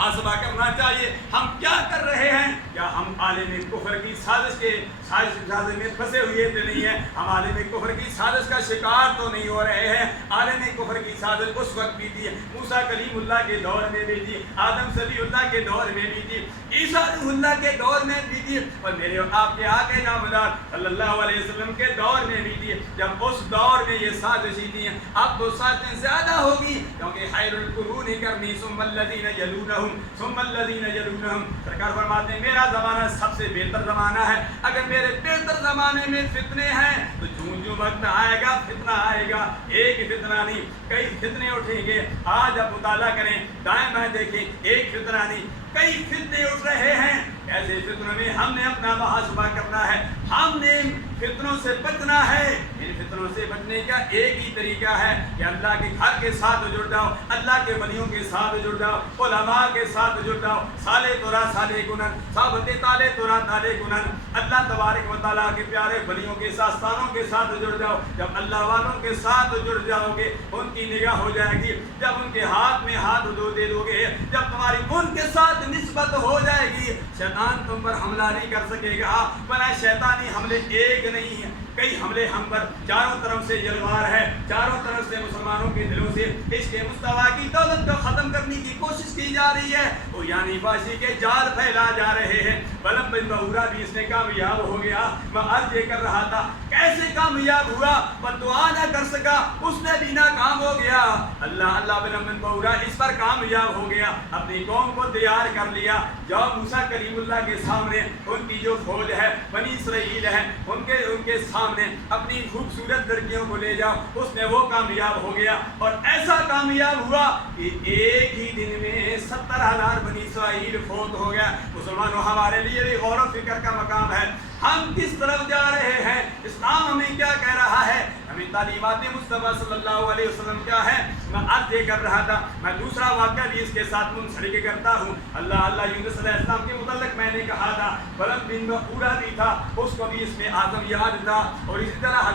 محاسبہ کرنا چاہیے. ہم کیا کر رہے ہیں؟ کیا ہم عالم کفر کی سازش میں پھنسے ہوئے تو نہیں ہیں؟ ہم عالم کفر کی سازش کا شکار تو نہیں ہو رہے ہیں؟ عالم کفر کی سازش اس وقت بھی تھی، موسیٰ کلیم اللہ کے دور میں بھی تھی، آدم صلی اللہ کے دور میں بھی تھی، عیسیٰ روح اللہ کے دور میں بھی تھی، اور میرے اور آپ کے آقا نامدار صلی اللہ علیہ وسلم کے دور میں بھی تھی. جب اس دور میں یہ سازشیں تھیں، اب تو سازشیں زیادہ ہوگی، کیونکہ خیر القرون کرنی ثم الذین یلونہم ثم الذین یلونہم. سرکار فرماتے ہیں میرا زمانہ سب سے بہتر زمانہ ہے. اگر میرے بہتر زمانے میں فتنے ہیں تو جو وقت آئے گا فتنہ آئے گا. ایک فتنہ نہیں، کئی فتنے اٹھیں گے. آج آپ مطالعہ کریں، دائیں بائیں دیکھیں، ایک فتنہ نہیں کئی فتنے اٹھ رہے ہیں. ایسے فتنوں میں ہم نے اپنا محاسبہ کرنا ہے، ہم نے فتنوں سے بچنا ہے. ان فتنوں سے بچنے کا ایک ہی طریقہ ہے کہ اللہ کے گھر کے ساتھ جڑ جاؤ، اللہ کے ولیوں کے ساتھ جڑ جاؤ، علماء کے ساتھ جڑ جاؤ. سالے تورا سالے گنن ثابت تالے تورا تالے گنن. اللہ تبارک و تعالیٰ کے پیارے ولیوں کے ساستانوں کے ساتھ جڑ جاؤ. جب اللہ والوں کے ساتھ جڑ جاؤ گے ان کی نگاہ ہو جائے گی. جب ان کے ہاتھ میں ہاتھ دے دو گے، جب تمہاری ان کے ساتھ نسبت ہو جائے گی، شیطان تم پر حملہ نہیں کر سکے گا. بنا شیطانی حملے ایک نہیں ہیں، کئی حملے ہم پر چاروں طرف سے جلوار ہے. چاروں طرف سے مسلمانوں کے دلوں سے عشق مصطفیٰ کی دولت کو ختم کرنے کی کوشش کی جا رہی ہے. وہ یعنی باشی کے جال پھیلا جا رہے ہیں. بلم بن بہورا بھی اس میں کامیاب ہو گیا. میں عرض یہ کر رہا تھا کیسے کامیاب ہوا؟ پر دعا نہ کر سکا، اس نے بھی ناکام ہو گیا. اللہ بلم بن بہورا اس پر کامیاب ہو گیا، اپنی قوم کو تیار کر لیا. جاؤ موسیٰ کلیم اللہ کے سامنے ان کی جو فوج ہے بنی اسرائیل ہے ان کے سامنے اپنی خوبصورت لڑکیوں کو لے جاؤ. اس میں وہ کامیاب ہو گیا اور ایسا کامیاب ہوا کہ ایک ہی دن میں 70,000 بنی اسرائیل فوت ہو گیا. مسلمانوں ہمارے لیے بھی غور و فکر کا مقام ہے. ہم کس طرف جا رہے ہیں؟ اسلام ہمیں کیا کہہ رہا ہے؟ ہمیں تعلیمات مصطفیٰ صلی اللہ علیہ وسلم کیا ہے؟ میں عرض یہ کر رہا تھا، میں دوسرا واقعہ بھی اس کے ساتھ منسلک کرتا ہوں. اللہ یونس علیہ السلام کے متعلق میں نے کہا تھا بلد بن بہورا بھی تھا، اس کو بھی اس میں اعظم یاد تھا. اور اسی طرح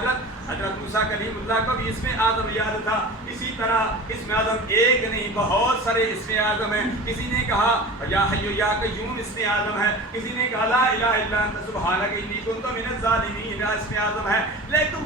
حضرت موسیٰ کلیم اللہ کو بھی اس میں اعظم یاد تھا. اسی طرح اس میں اعظم ایک نہیں بہت سارے اس میں اعظم ہیں. کسی نے کہا یا حی یا قیوم اس میں اعظم ہے، کسی نے کہا لا الہ الا انت سبحانک انی کنت من الظالمین اس میں اعظم ہے. لیکن